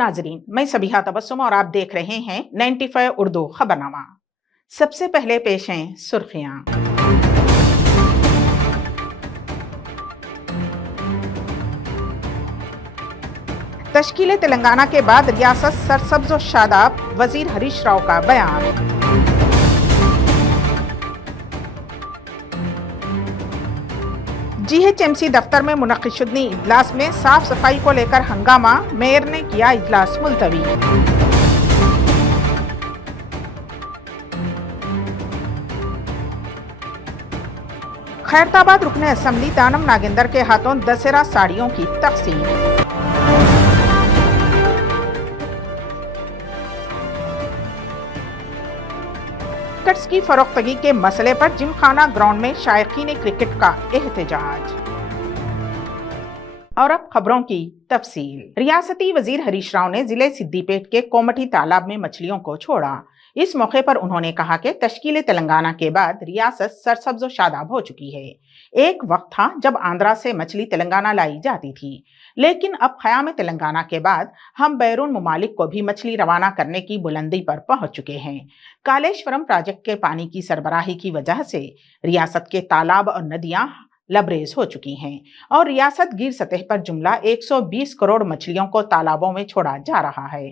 नाजरीन, मैं सबिहा तबस्सुम और आप देख रहे हैं 95 उर्दू खबरनामा। सबसे पहले पेश हैं सुर्खियां। तश्कील तेलंगाना के बाद रियासत सरसब्ज व शादाब, वजीर हरीश राव का बयान। जीएचएमसी दफ्तर में मुनक़िशुदनी इजलास में साफ सफाई को लेकर हंगामा, मेयर ने किया इजलास मुलतवी। खैरताबाद रुकने असेंबली दानम नागेंद्र के हाथों दशहरा साड़ियों की तकसीम। टिकट्स की फरोख्तगी के मसले पर जिमखाना ग्राउंड में शायकीन क्रिकेट का एहतजाज। और अब खबरों की तफसील। रियासती वजीर हरीश राव ने जिले सिद्दीपेट के कोमठी तालाब में मछलियों को छोड़ा। इस मौके पर उन्होंने कहा कि तश्कील तेलंगाना के बाद रियासत सरसब्ज व शादाब हो चुकी है। एक वक्त था जब आंध्रा से मछली तेलंगाना लाई जाती थी, लेकिन अब क़याम तेलंगाना के बाद हम बैरून मुमालिक को भी मछली रवाना करने की बुलंदी पर पहुंच चुके हैं। कालेश्वरम प्रोजेक्ट के पानी की सरबराही की वजह से रियासत के तालाब और नदियां लबरेज हो चुकी हैं और रियासत गिर सतह पर जुमला 120 करोड़ मछलियों को तालाबों में छोड़ा जा रहा है।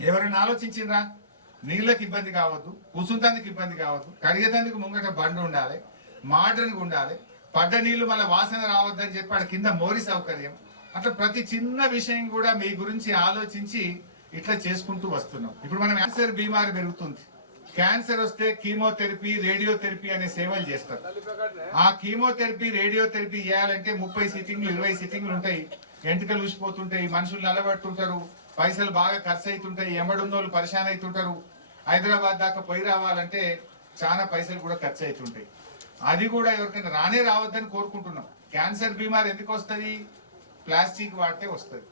ఎవరైనా ఆలోచించిండ్రా? నీళ్ళకి ఇబ్బంది కావద్దు, కుసుంతందుకు ఇబ్బంది కావద్దు, కడిగేతందుకు ముంగట బండి ఉండాలి, మోడర్న్గా ఉండాలి, పడ్డ నీళ్లు మళ్ళీ వాసన రావద్దని చెప్పి కింద మోరి సౌకర్యం, అట్లా ప్రతి చిన్న విషయం కూడా మీ గురించి ఆలోచించి ఇట్లా చేసుకుంటూ వస్తున్నాం. ఇప్పుడు మనం క్యాన్సర్ బీమారి పెరుగుతుంది. క్యాన్సర్ వస్తే కీమోథెరపీ, రేడియోథెరపీ అనే సేవలు చేస్తారు. ఆ కీమోథెరపీ, రేడియోథెరపీ చేయాలంటే 30 సిట్టింగ్లు 20 సిట్టింగ్లు ఉంటాయి. ఎంటికలు ఊసిపోతుంటాయి, మనుషులు నిలబెట్టుంటారు, పైసలు బాగా ఖర్చు అవుతుంటాయి, ఎమ్మడున్నోళ్ళు పరిశాన్ అవుతుంటారు. హైదరాబాద్ దాకా పోయి రావాలంటే చాలా పైసలు కూడా ఖర్చు అవుతుంటాయి. అది కూడా ఎవరికైనా రానే రావద్దని కోరుకుంటున్నాం. క్యాన్సర్ బీమారి ఎందుకు వస్తుంది? ప్లాస్టిక్ వాడితే వస్తుంది,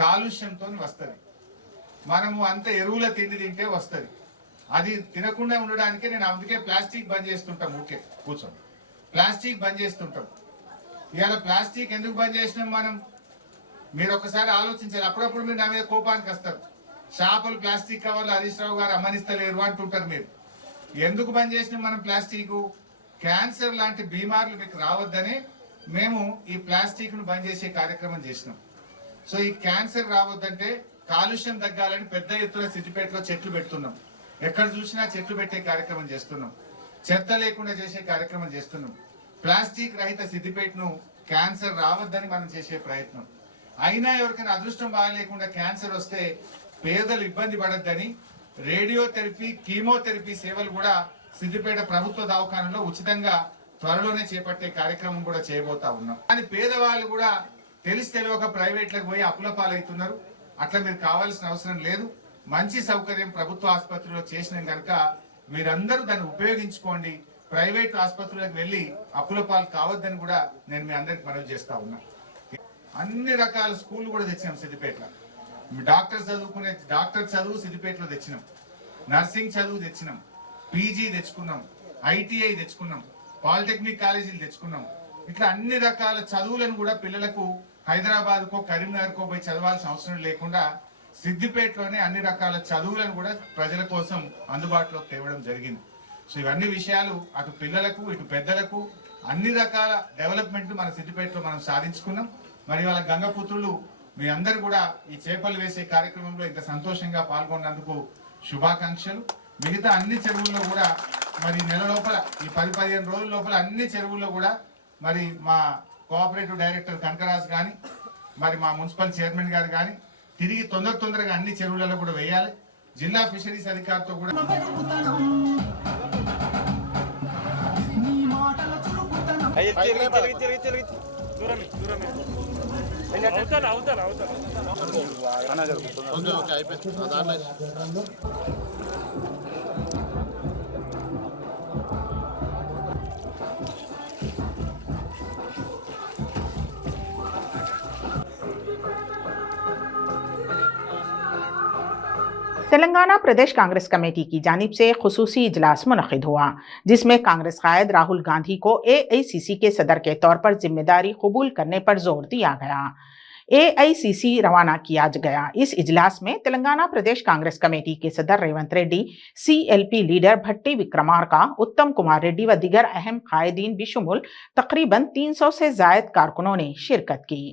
కాలుష్యంతో వస్తుంది, మనము అంత ఎరువుల తిండి తింటే వస్తుంది. అది తినకుండా ఉండడానికే నేను అందుకే ప్లాస్టిక్ బంద్ చేస్తుంటాం. ఊకే కూర్చొని ప్లాస్టిక్ బంద్ చేస్తుంటాం. ఇవాళ ప్లాస్టిక్ ఎందుకు బంద్ చేసినాం మనం? మీరు ఒకసారి ఆలోచించాలి. అప్పుడప్పుడు మీరు నా మీద కోపానికి వస్తారు. షాపులు ప్లాస్టిక్ కవర్లు హరీష్ రావు గారు అమ్మనిస్తలేరు అంటుంటారు. మీరు ఎందుకు బంద్ చేసినాం మనం ప్లాస్టిక్? క్యాన్సర్ లాంటి బీమార్లు మీకు రావద్దని మేము ఈ ప్లాస్టిక్ ను బంద్ చేసే కార్యక్రమం చేసినాం. సో ఈ క్యాన్సర్ రావద్దంటే కాలుష్యం తగ్గాలని పెద్ద ఎత్తున సిద్దిపేటలో చెట్లు పెడుతున్నాం. ఎక్కడ చూసినా చెట్లు పెట్టే కార్యక్రమం చేస్తున్నాం. చెత్త లేకుండా చేసే కార్యక్రమం చేస్తున్నాం. ప్లాస్టిక్ రహిత సిద్దిపేటను క్యాన్సర్ రావద్దని మనం చేసే ప్రయత్నం. అయినా ఎవరికైనా అదృష్టం బాగలేకుండా క్యాన్సర్ వస్తే పేదలు ఇబ్బంది పడద్దని రేడియోథెరపీ, కీమోథెరపీ సేవలు కూడా సిద్దిపేట ప్రభుత్వ దవాఖానలో ఉచితంగా త్వరలోనే చేపట్టే కార్యక్రమం కూడా చేయబోతా ఉన్నాం. కానీ పేదవాళ్ళు కూడా తెలిసి తెలియక ప్రైవేట్లకు పోయి అప్పుల పాలవుతున్నారు. అట్లా మీరు కావాల్సిన అవసరం లేదు. మంచి సౌకర్యం ప్రభుత్వ ఆసుపత్రిలో చేసిన కనుక మీరందరూ దాన్ని ఉపయోగించుకోండి. ప్రైవేట్ ఆసుపత్రులకు వెళ్ళి అప్పుల పాలు కావద్దని కూడా నేను మీ అందరికి మనవి చేస్తా ఉన్నా. అన్ని రకాల స్కూళ్ళు కూడా తెచ్చినాం సిద్దిపేటలో. డాక్టర్ చదువు సిద్దిపేటలో తెచ్చినాం, నర్సింగ్ చదువు తెచ్చినాం, పీజీ తెచ్చుకున్నాం, ఐటీఐ తెచ్చుకున్నాం, పాలిటెక్నిక్ కాలేజీలు తెచ్చుకున్నాం. ఇట్లా అన్ని రకాల చదువులను కూడా పిల్లలకు హైదరాబాద్కో కరీంనగర్కో పోయి చదవాల్సిన అవసరం లేకుండా సిద్దిపేటలోనే అన్ని రకాల చదువులను కూడా ప్రజల కోసం అందుబాటులోకి తేవడం జరిగింది. సో ఇవన్నీ విషయాలు అటు పిల్లలకు ఇటు పెద్దలకు అన్ని రకాల డెవలప్మెంట్ మన సిద్దిపేటలో మనం సాధించుకున్నాం. మరి వాళ్ళ గంగపుత్రులు మీ అందరు కూడా ఈ చేపలు వేసే కార్యక్రమంలో ఇంత సంతోషంగా పాల్గొన్నందుకు శుభాకాంక్షలు. మిగతా అన్ని చెరువుల్లో కూడా మరి నెల లోపల ఈ 10-15 రోజుల లోపల అన్ని చెరువుల్లో కూడా మరి మా కోఆపరేటివ్ డైరెక్టర్ కనకరాజ్ కానీ మరి మా మున్సిపల్ చైర్మన్ గారు కానీ తిరిగి తొందరగా అన్ని చెరువులలో కూడా వేయాలి. జిల్లా ఫిషరీస్ అధికారితో కూడా तेलंगाना प्रदेश कांग्रेस कमेटी की जानिब से खुसूसी इजलास मुनक्किद हुआ, जिसमें कांग्रेस कायद राहुल गांधी को एआईसीसी के सदर के तौर पर जिम्मेदारी कबूल करने पर जोर दिया गया। एआईसीसी रवाना किया गया। इस इजलास में तेलंगाना प्रदेश कांग्रेस कमेटी के सदर रेवंत रेड्डी, सीएलपी लीडर भट्टी विक्रमार्का, उत्तम कुमार रेड्डी व दीगर अहम कायदीन बिशुमुल तकरीबन 300 से जायद कारकुनों ने शिरकत की।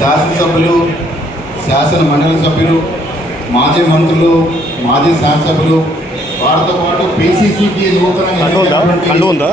శాసనసభ్యులు, శాసన మండలి సభ్యులు, మాజీ మంత్రులు, మాజీ శాసనసభ్యులు, వారితో పాటు పిసిసికి నూతనంగా ఎన్నికైనటువంటి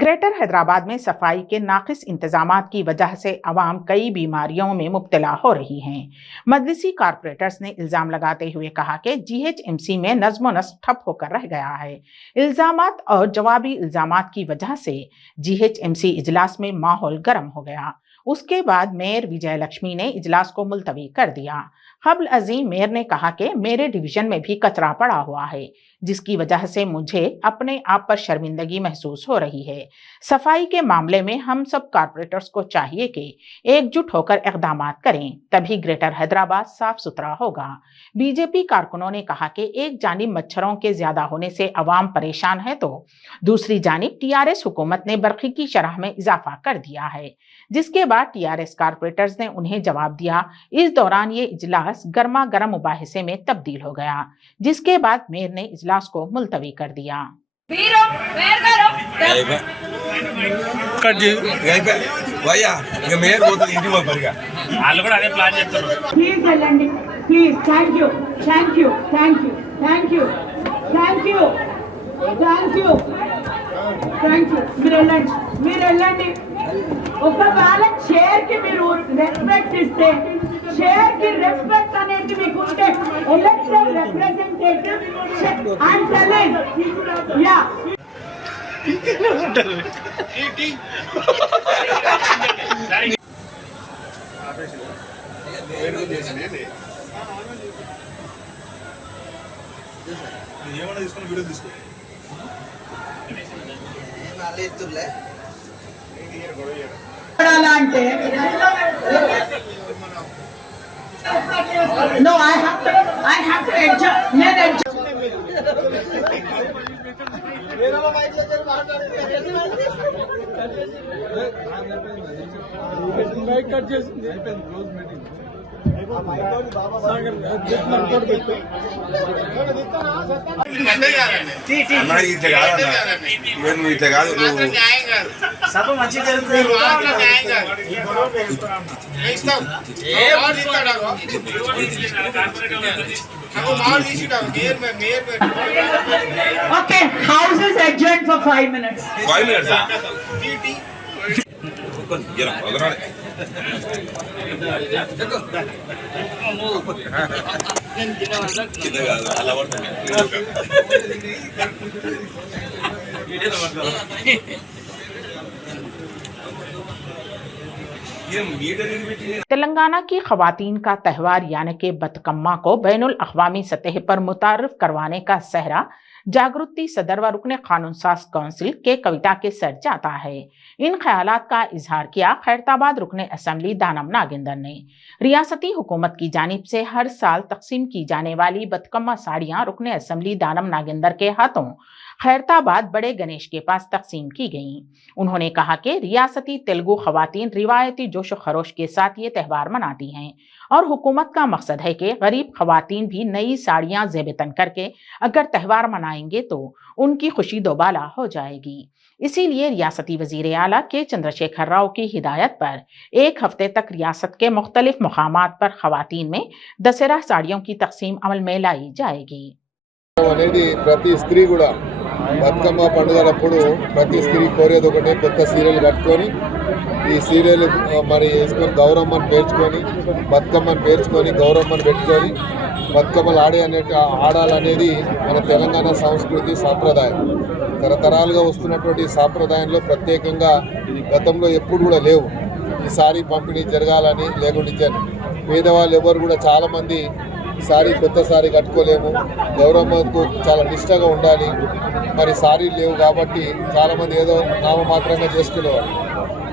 ग्रेटर हैदराबाद में सफाई के नाकिस इंतजामात की वजह से आवाम कई बीमारियों में मुब्तला हो रही हैं। मजलिसी कारपोरेटर्स ने इल्जाम लगाते हुए कहा कि जीएचएमसी में नज्म नस्क ठप होकर रह गया है। इल्जामात और जवाबी इल्जामात की वजह से जीएचएमसी इजलास में माहौल गर्म हो गया। उसके बाद मेयर विजय लक्ष्मी ने इजलास को मुलतवी कर दिया। कबल अजीम मेयर ने कहा कि मेरे डिवीजन में भी कचरा पड़ा हुआ है, जिसकी वजह से मुझे अपने आप पर शर्मिंदगी महसूस हो रही है। सफाई के मामले में हम सब कारपोरेटर्स को चाहिए कि एकजुट होकर इक़दाम करें, तभी ग्रेटर हैदराबाद साफ सुथरा होगा। बीजेपी कारकुनों ने कहा कि एक जानिब मच्छरों के ज्यादा होने से अवाम परेशान है, तो दूसरी जानिब टीआरएस हुकूमत ने बरक़ी की शरह में इजाफा कर दिया है, जिसके बाद टीआरएस कारपोरेटर्स ने उन्हें जवाब दिया। इस दौरान ये इजलास गर्मा गर्म मुबाहिसे में तब्दील हो गया, जिसके बाद मेयर ने इजलास को मुलतवी कर दिया। ఒకవేళ చైర్ కి మీరు రెస్పెక్ట్ ఇస్తే, చైర్ కి రెస్పెక్ట్ అనేది మీకు ఉంటే, elected representative and telling yeah ఏమన్నా తీసుకొని వీడియో తీసుకో. అంటే no, I have to enjoy. నేను కట్ చేసింది క్లోజ్ మీటింగ్ సభ మంచి జరుగుతుంది. Okay, house is adjourned for 5 minutes. 5 minutes. Telangana की खवातीन का त्यौहार यानी कि बतकम्मा को बैनुल अक़वामी सतह पर मुतारिफ करवाने का सहरा जागृति सदर व रुकने कानून साज काउंसिल के कविता के सर जाता है। इन ख्यालात का इजहार किया खैरताबाद रुकने असेंबली दानम नागेंद्र ने। रियासती हुकूमत की जानिब से हर साल तकसीम की जाने वाली बतकम्मा साड़ियां रुकने असेंबली दानम नागेंद्र के हाथों खैरताबाद बड़े गणेश के पास तकसीम की गईं। उन्होंने कहा कि रियासती तेलुगु खवातीन रिवायती जोश व खरोश के साथ ये त्यौहार मनाती हैं और हुकूमत का मकसद है कि गरीब खवातीन भी नई साड़ियां ज़ेब-ए-तन करके अगर त्यौहार मनाएंगे तो उनकी खुशी दोबाला हो जाएगी। इसीलिए रियासती वजीर आला के चंद्रशेखर राव की हिदायत पर एक हफ्ते तक रियासत के मुख्तलिफ मुकामात पर खवातीन में दशहरा साड़ियों की तकसीम अमल में लाई जाएगी। అనేది ప్రతి స్త్రీ కూడా బతుకమ్మ పండుగలప్పుడు ప్రతి స్త్రీ కోరేది ఒకటే కొత్త సీరియల్ కట్టుకొని ఈ సీరియల్ మరి వేసుకొని గౌరమ్మని పేర్చుకొని బతుకమ్మని పేర్చుకొని గౌరమ్మని పెట్టుకొని బతుకమ్మలు ఆడాలనేది మన తెలంగాణ సంస్కృతి సాంప్రదాయం. తరతరాలుగా వస్తున్నటువంటి సాంప్రదాయంలో ప్రత్యేకంగా గతంలో ఎప్పుడు కూడా లేవు. ఈసారి పంపిణీ జరగాలని లేకుంటే పేదవాళ్ళు ఎవరు కూడా చాలామంది సారీ కొత్త సారీ కట్టుకోలేము, గౌరమ్మకు చాలా నిష్టగా ఉండాలి, మరి సారీ లేవు కాబట్టి చాలామంది ఏదో నామమాత్రంగా చేసుకునేవారు.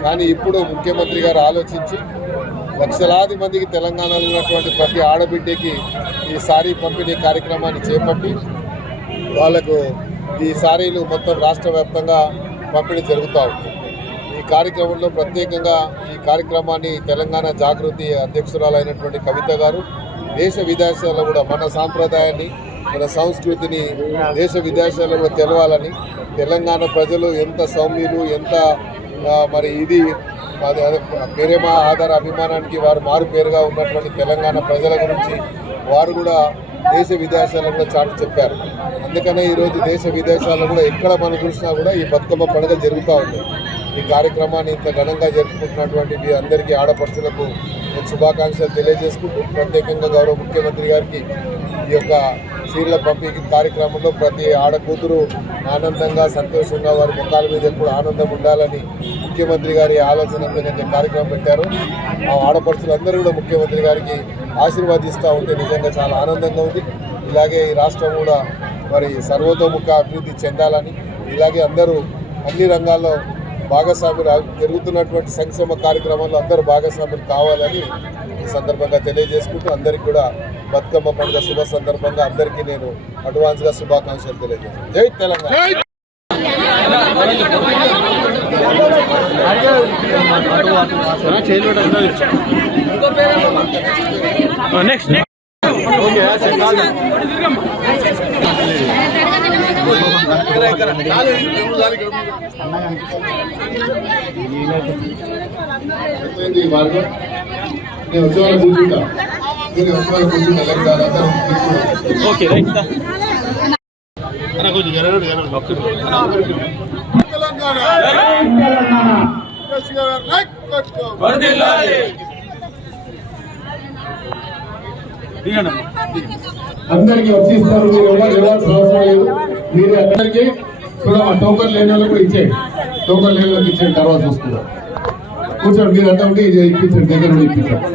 కానీ ఇప్పుడు ముఖ్యమంత్రి గారు ఆలోచించి లక్షలాది మందికి తెలంగాణలో ఉన్నటువంటి ప్రతి ఆడబిడ్డకి ఈ సారీ పంపిణీ కార్యక్రమాన్ని చేపట్టి వాళ్లకు ఈ సారీలు మొత్తం రాష్ట్ర వ్యాప్తంగా పంపిణీ జరుగుతూ ఉంది. ఈ కార్యక్రమంలో ప్రత్యేకంగా ఈ కార్యక్రమాన్ని తెలంగాణ జాగృతి అధ్యక్షురాలైనటువంటి కవిత గారు దేశ విదేశాల్లో కూడా మన సాంప్రదాయాన్ని మన సంస్కృతిని దేశ విదేశాల్లో కూడా తెలవాలని, తెలంగాణ ప్రజలు ఎంత సౌమ్యులు, ఎంత మరి ఇది ప్రేమ ఆధార అభిమానానికి వారు మారు పేరుగా ఉన్నటువంటి తెలంగాణ ప్రజల గురించి వారు కూడా దేశ విదేశాల్లో కూడా చాటి చెప్పారు. అందుకనే ఈరోజు దేశ విదేశాల్లో కూడా ఎక్కడ మనం చూసినా కూడా ఈ బతుకమ్మ పండుగ జరుగుతూ ఉంది. ఈ కార్యక్రమాన్ని ఇంత ఘనంగా జరుపుకుంటున్నటువంటి మీ అందరికీ ఆడపడుచులకు శుభాకాంక్షలు తెలియజేసుకుంటూ ప్రత్యేకంగా గౌరవ ముఖ్యమంత్రి గారికి ఈ యొక్క సీరియల్ పంపిణీ కార్యక్రమంలో ప్రతి ఆడకూతురు ఆనందంగా సంతోషంగా వారి ముఖాల మీద ఎప్పుడు ఆనందం ఉండాలని ముఖ్యమంత్రి గారి ఆలోచనతో నేను కార్యక్రమం పెట్టారు. ఆ ఆడపడుచులందరూ కూడా ముఖ్యమంత్రి గారికి ఆశీర్వాదిస్తూ ఉంటే నిజంగా చాలా ఆనందంగా ఉంది. ఇలాగే ఈ రాష్ట్రం కూడా మరి సర్వతోముఖ అభివృద్ధి చెందాలని, ఇలాగే అందరూ అన్ని రంగాల్లో భాగస్వాములు జరుగుతున్నటువంటి సంక్షేమ కార్యక్రమాల్లో అందరూ భాగస్వాములు కావాలని ఈ సందర్భంగా తెలియజేసుకుంటూ అందరికీ కూడా బతుకమ్మ పండుగ శుభ సందర్భంగా అందరికీ నేను అడ్వాన్స్గా శుభాకాంక్షలు తెలియజేస్తాను. జై తెలంగాణ. అందరికీ వచ్చిస్తారు. మీరు ఎవరు ఇవ్వాల్సిన అవసరం లేదు. మీరు అందరికీ కూడా టోకన్ లేని వాళ్ళకు ఇచ్చేయండి. టోకన్ లేని వాళ్ళకి ఇచ్చేయండి, తర్వాత చూసుకుంటాం. కూర్చోండి, మీరు అంతా ఉంటే ఇప్పించండి, దగ్గర ఉండి ఇప్పించండి.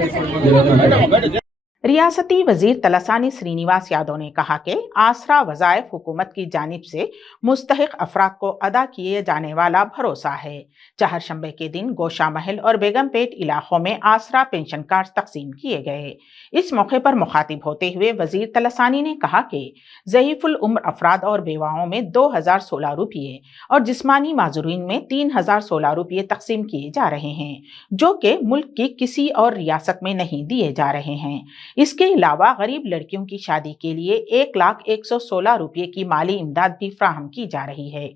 रियासती वजीर तलसानी श्रीनिवास यादव ने कहा कि आसरा वज़ाइफ हुकूमत की जानिब से मुस्तहिक अफराद को अदा किए जाने वाला भरोसा है। चहारशंबे के दिन गोशा महल और बेगमपेट इलाकों में आसरा पेंशन कार्ड तकसीम किए गए। इस मौके पर मुखातिब होते हुए वजीर तलसानी ने कहा कि ज़ईफुल उम्र अफराद और बेवाओं में 2016 रुपये और जिस्मानी माजूरीन में 3016 रुपये तकसीम किए जा रहे हैं, जो कि मुल्क की किसी और रियासत में नहीं दिए जा रहे हैं। इसके अलावा गरीब लड़कियों की शादी के लिए 1,01,16 रुपये की माली इमदाद भी फ्राहम की जा रही है।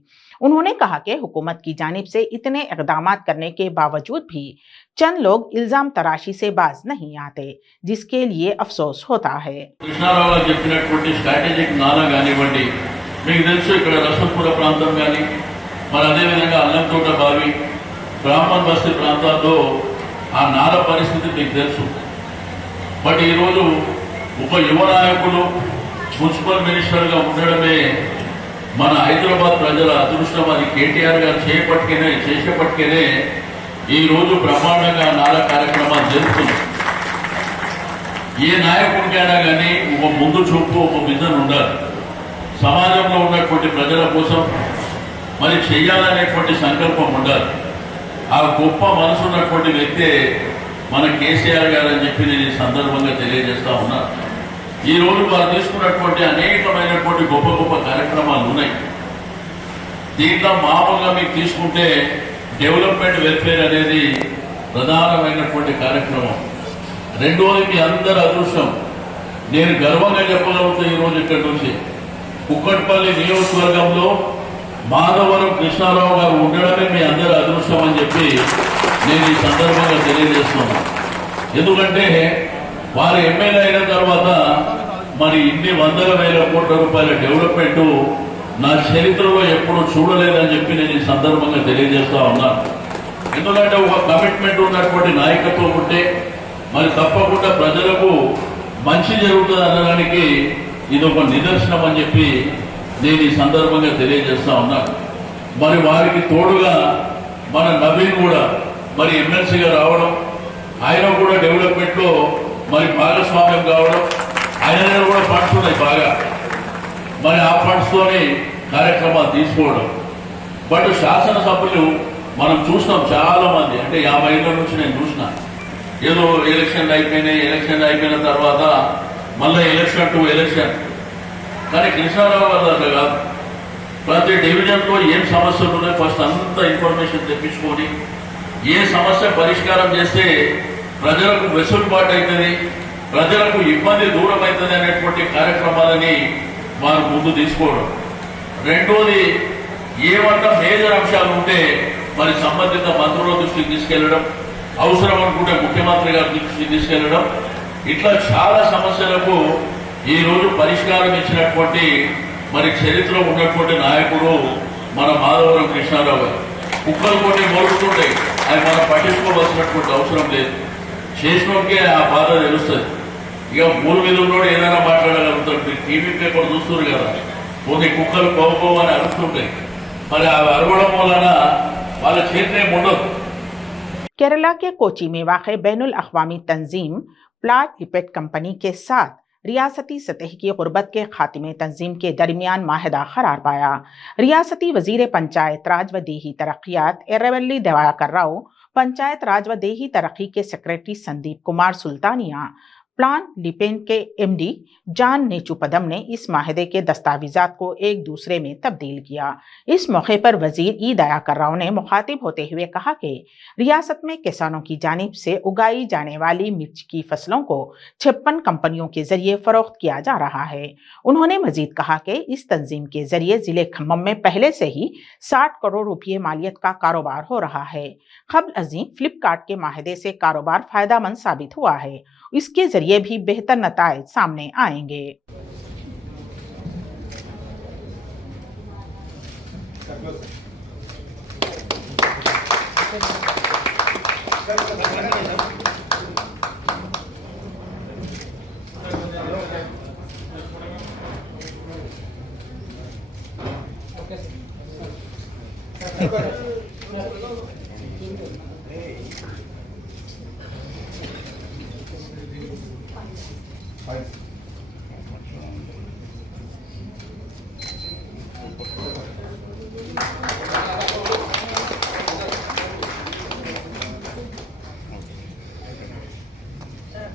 उन्होंने कहा कि हुकूमत की जानिब से इतने इक़दामात करने के बावजूद भी चंद लोग इल्जाम तराशी से बाज नहीं आते, जिसके लिए अफसोस होता है। కృష్ణారావు చెప్పినటువంటి స్ట్రాటజిక్ నాలా కానివ్వండి, మీకు తెలుసు ఇక్కడ రసంపుర ప్రాంతం కానీ మరి అదేవిధంగా అల్లంతోట బావి బ్రాహ్మణ్ బస్తీ ప్రాంతాల్లో ఆ నాల పరిస్థితి మీకు తెలుసు. బట్ ఈరోజు ఒక యువ నాయకులు మున్సిపల్ మినిస్టర్గా ఉండడమే మన హైదరాబాద్ ప్రజల అదృష్టం. అది కేటీఆర్ గారు చేసేపటికేనే ఈరోజు బ్రహ్మాండంగా నాల కార్యక్రమాలు జరుగుతుంది. ఏ నాయకుడికైనా కానీ ఒక ముందు చూపు, ఒక విజన్ ఉండాలి. సమాజంలో ఉన్నటువంటి ప్రజల కోసం మరి చెయ్యాలనేటువంటి సంకల్పం ఉండాలి. ఆ గొప్ప మనసు ఉన్నటువంటి వ్యక్తే మన కేసీఆర్ గారు అని చెప్పి నేను ఈ సందర్భంగా తెలియజేస్తా ఉన్నా. ఈ రోజు వారు తీసుకున్నటువంటి అనేకమైనటువంటి గొప్ప గొప్ప కార్యక్రమాలు ఉన్నాయి. దీంట్లో మామూలుగా మీకు తీసుకుంటే డెవలప్మెంట్ వెల్ఫేర్ అనేది ప్రధానమైనటువంటి కార్యక్రమం. రెండోది మీ అందరి అదృష్టం. నేను గర్వంగా చెప్పగలుగుతా ఈరోజు ఇక్కడి నుంచి కుక్కట్పల్లి నియోజకవర్గంలో మాధవరం కృష్ణారావు గారు ఉండడమే మీ అందరి అదృష్టం అని చెప్పి నేను ఈ సందర్భంగా తెలియజేస్తున్నాను. ఎందుకంటే వారు ఎమ్మెల్యే అయిన తర్వాత మరి ఇన్ని వందల వేల కోట్ల రూపాయల డెవలప్మెంట్ నా చరిత్రలో ఎప్పుడూ చూడలేదని చెప్పి నేను ఈ సందర్భంగా తెలియజేస్తా ఉన్నాను. ఎందుకంటే ఒక కమిట్మెంట్ ఉన్నటువంటి నాయకత్వం ఉంటే మరి తప్పకుండా ప్రజలకు మంచి జరుగుతుంది అనడానికి ఇది ఒక నిదర్శనం అని చెప్పి నేను ఈ సందర్భంగా తెలియజేస్తా ఉన్నాను. మరి వారికి తోడుగా మన నవీన్ కూడా మరి ఎమ్మెల్సీగా రావడం, ఆయన కూడా డెవలప్మెంట్ లో మరి భాగస్వామ్యం కావడం, ఆయన కూడా ఫండ్స్ ఉన్నాయి బాగా, మరి ఆ ఫండ్స్ తోని కార్యక్రమాలు తీసుకోవడం. బట్ శాసనసభ్యులు మనం చూస్తాం చాలా మంది, అంటే 50 ఏళ్ళ నుంచి నేను చూసిన ఏదో ఎలక్షన్లు అయిపోయిన తర్వాత మళ్ళీ ఎలక్షన్ టు ఎలక్షన్. కానీ కృష్ణారావు గారు అట్లా కాదు. ప్రతి డివిజన్లో ఏం సమస్యలు ఉన్నాయో ఫస్ట్ అంతా ఇన్ఫర్మేషన్ తెప్పించుకొని ఏ సమస్య పరిష్కారం చేస్తే ప్రజలకు వెసులుబాటు అవుతుంది, ప్రజలకు ఇబ్బంది దూరం అవుతుంది అనేటువంటి కార్యక్రమాలని వారు ముందు తీసుకోవడం. రెండోది ఏమన్నా మేజర్ అంశాలు ఉంటే మరి సంబంధిత మంత్రుల దృష్టికి తీసుకెళ్లడం, అవసరం అనుకుంటే ముఖ్యమంత్రి గారి దృష్టికి తీసుకెళ్లడం. ఇట్లా చాలా సమస్యలకు ఈ రోజు పరిష్కారం ఇచ్చినటువంటి మరి చరిత్ర ఉన్నటువంటి నాయకుడు మన మాధవరం కృష్ణారావు గారు. కుక్కలు కొన్ని మోగుతుంటాయి, అవి మనం పట్టించుకోవాల్సినటువంటి అవసరం లేదు. చేసినోకే ఆ బాధ తెలుస్తుంది. ఇక మూడు మీద కూడా ఏదైనా మాట్లాడగలుగుతారు. మీరు టీవీ పేపర్ చూస్తున్నారు కదా, కొన్ని కుక్కలు కోపని అరుస్తుంటాయి. మరి అవి అరవడం వలన వాళ్ళ చేతినే ఉండదు. केरला के कोची में वाक़े बैनुल अक़वामी तंजीम प्लाट लिपेट कंपनी के साथ रियासती सतह की गुर्बत के खात्मे तंजीम के दरमियान माहिदा करार पाया। रियासती वजीर पंचायत राज व देही तरक्यात एर्रेवल्ली दवाकर राव, पंचायत राज व देही तरक्की के secretary Sandeep Kumar Sultania, plan Le Pen के एमडी जान नेचुपदम ने इस माहिदे के दस्तावेजात को एक दूसरे में तब्दील किया। इस मौके पर वजीर ई दयाकर राव ने मुखातिब होते हुए कहा कि रियासत में किसानों की जानिब से उगाई जाने वाली मिर्च की फसलों को 56 कंपनियों के जरिए फरोख्त किया जा रहा है। उन्होंने मजीद कहा कि इस तंजीम के जरिए जिले खम्मम में पहले से ही 60 करोड़ रुपये मालियत का कारोबार हो रहा है। क़ब्ल अज़ीं फ्लिपकार्ट के माहिदे से कारोबार फायदामंद साबित हुआ है, इसके जरिए भी बेहतर नताइज सामने आएंगे।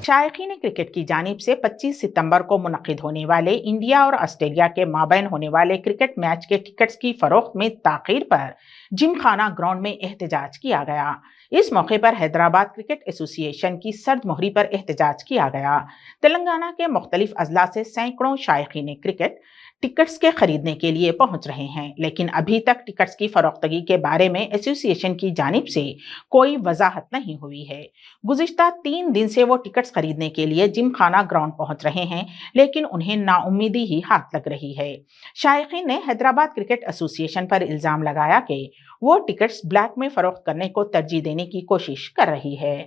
शायकीन क्रिकेट की जानिब से 25 सितंबर को मुनक्किद होने वाले इंडिया और ऑस्ट्रेलिया के माबैन होने वाले क्रिकेट मैच के टिकट्स की फरोख्त में ताखीर पर जिमखाना ग्राउंड में एहतजाज किया गया। इस मौके पर हैदराबाद क्रिकेट एसोसिएशन की सर्द मोहरी पर एहतजाज किया गया। तेलंगाना के मुख्तलिफ अजला से सैकड़ों शायकीन क्रिकेट टिकट्स के खरीदने के लिए पहुंच रहे हैं, लेकिन अभी तक टिकट्स की फरोख्तगी के बारे में एसोसिएशन की जानिब से कोई वजाहत नहीं हुई है। गुज़िश्ता 3 दिन से वो टिकट्स खरीदने के लिए जिमखाना ग्राउंड पहुंच रहे हैं, लेकिन उन्हें नाउम्मीदी ही हाथ लग रही है। शायकीन ने हैदराबाद क्रिकेट एसोसिएशन पर इल्जाम लगाया कि वो टिकट्स ब्लैक में फरोख्त करने को तरजीह देने की कोशिश कर रही है।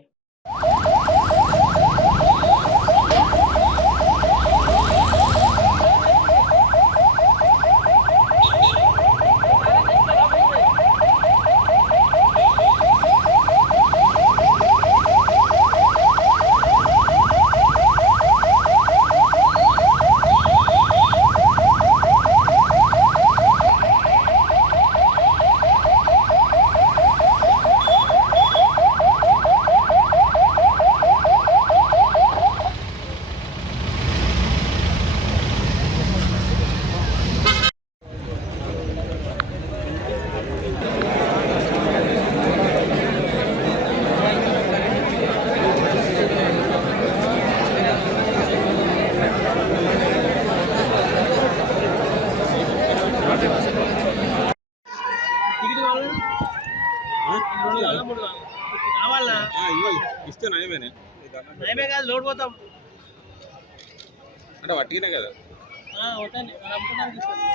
ఇస్తే నయమేనే నయమే కాదు లోడ్ పోతాం అంటే వట్టిగానే కదా అవుతాను అమ్ముకున్నాను తీసుకోండి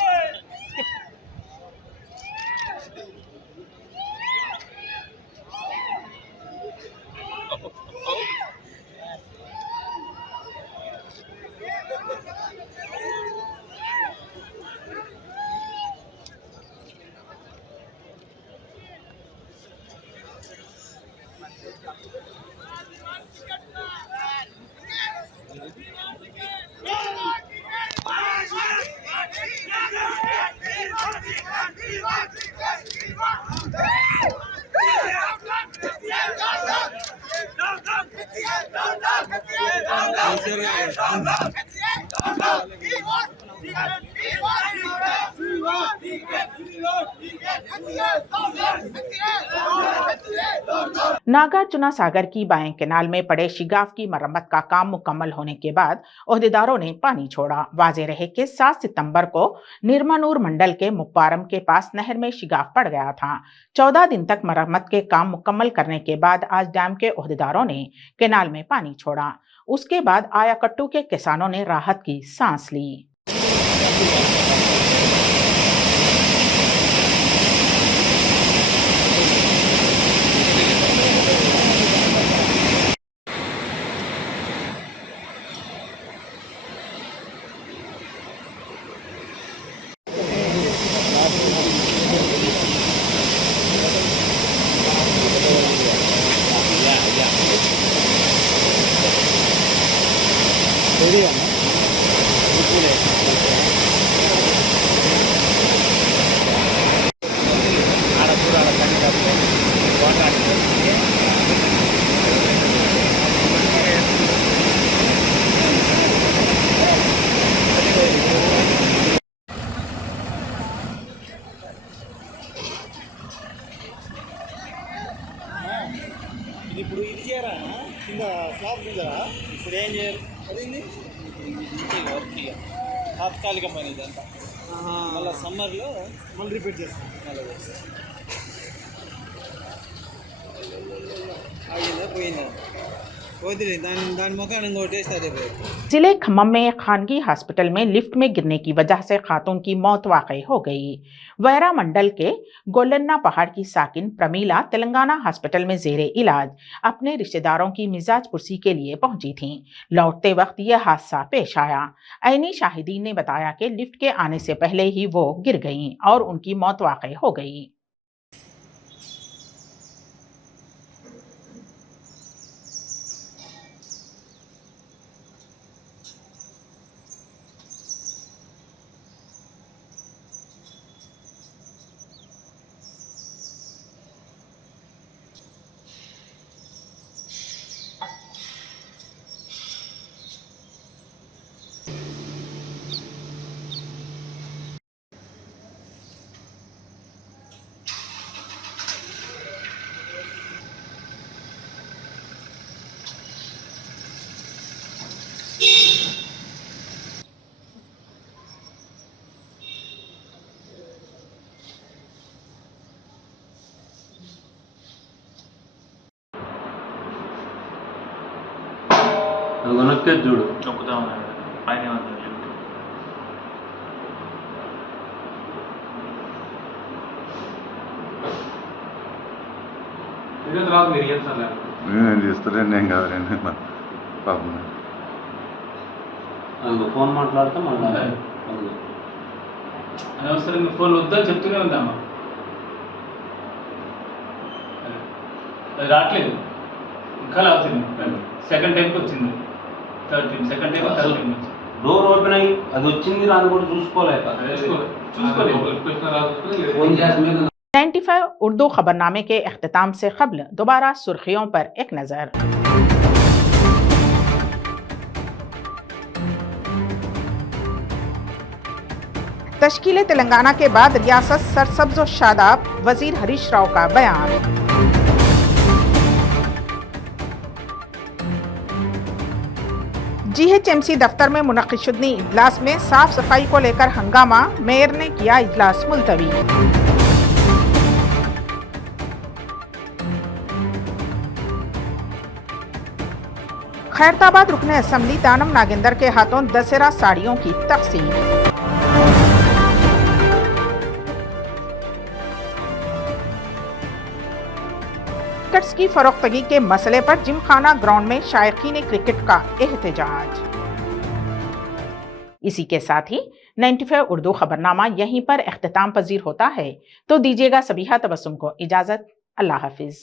नागार्जुना सागर की बाएं कैनाल में पड़े शिगाफ की मरम्मत का काम मुकम्मल होने के बाद ओहदेदारों ने पानी छोड़ा। वाज़ेह रहे कि 7 सितंबर को निर्मानूर मंडल के मुप्पारम के पास नहर में शिगाफ पड़ गया था। 14 दिन तक मरम्मत के काम मुकम्मल करने के बाद आज डैम के ओहदेदारों ने कैनाल में पानी छोड़ा। उसके बाद आयाकट्टू के किसानों ने राहत की सांस ली। ఇప్పుడు ఇది చేయరా కింద స్లాబ్ దిగరా ఇప్పుడు ఏం చేయరు అదేంది వర్క్ తాత్కాలిక పని ఇదంతా మళ్ళీ సమ్మర్లో మళ్ళీ రిపీట్ చేస్తాం మళ్ళీ ఆగిందా పోయిందా जिले खम्मम में खानगी हॉस्पिटल में लिफ्ट में गिरने की वजह से खातून की मौत वाकई हो गई। वैरा मंडल के गोलन्ना पहाड़ की साकिन प्रमीला तेलंगाना हॉस्पिटल में जेरे इलाज अपने रिश्तेदारों की मिजाज पुरसी के लिए पहुंची थीं। लौटते वक्त यह हादसा पेश आया। ऐनी शाहिदीन ने बताया कि लिफ्ट के आने से पहले ही वो गिर गईं और उनकी मौत वाकई हो गई। నొక్కేది చూడు. నొక్కుతా ఉన్నాడు పైన ఉంది లిఫ్ట్. నేను తీస్తలేను, నేను కాదులేండి పాపం. అందుకు ఫోన్ మాట్లాడితే మళ్ళీ అనవసరం ఫోన్ వద్దని చెప్తూనే ఉందామా, అది రావట్లేదు ఇంకా అవుతుంది. సెకండ్ టైంకి వచ్చింది, థర్డ్ టైం వచ్చింది. డోర్ ఓపెన్ అయ్యి అది వచ్చింది రాని కూడా చూసుకోలేదు. ఫోన్ చేసి మీద 95 उर्दू खबरनामे के अख्तिताम से कबल दोबारा सुर्खियों पर एक नज़र। तश्कील तेलंगाना के बाद रियासत सरसब्ज व शादाब, वजीर हरीश राव का बयान। GHMC दफ्तर में मुनक़िद इजलास में साफ सफाई को लेकर हंगामा, मेयर ने किया इजलास मुलतवी। खैरताबाद रुकने असेंबली दानम नागेंद्र के हाथों दशहरा साड़ियों की तकसीम। टिकट्स की फरोख्तगी के मसले पर जिमखाना ग्राउंड में शायकीन क्रिकेट का एहतजाज। इसी के साथ ही 95 उर्दू खबरनामा यहीं पर इख्तिताम पजीर होता है, तो दीजिएगा सबीहा तबस्सुम को इजाजत। अल्लाह हाफिज।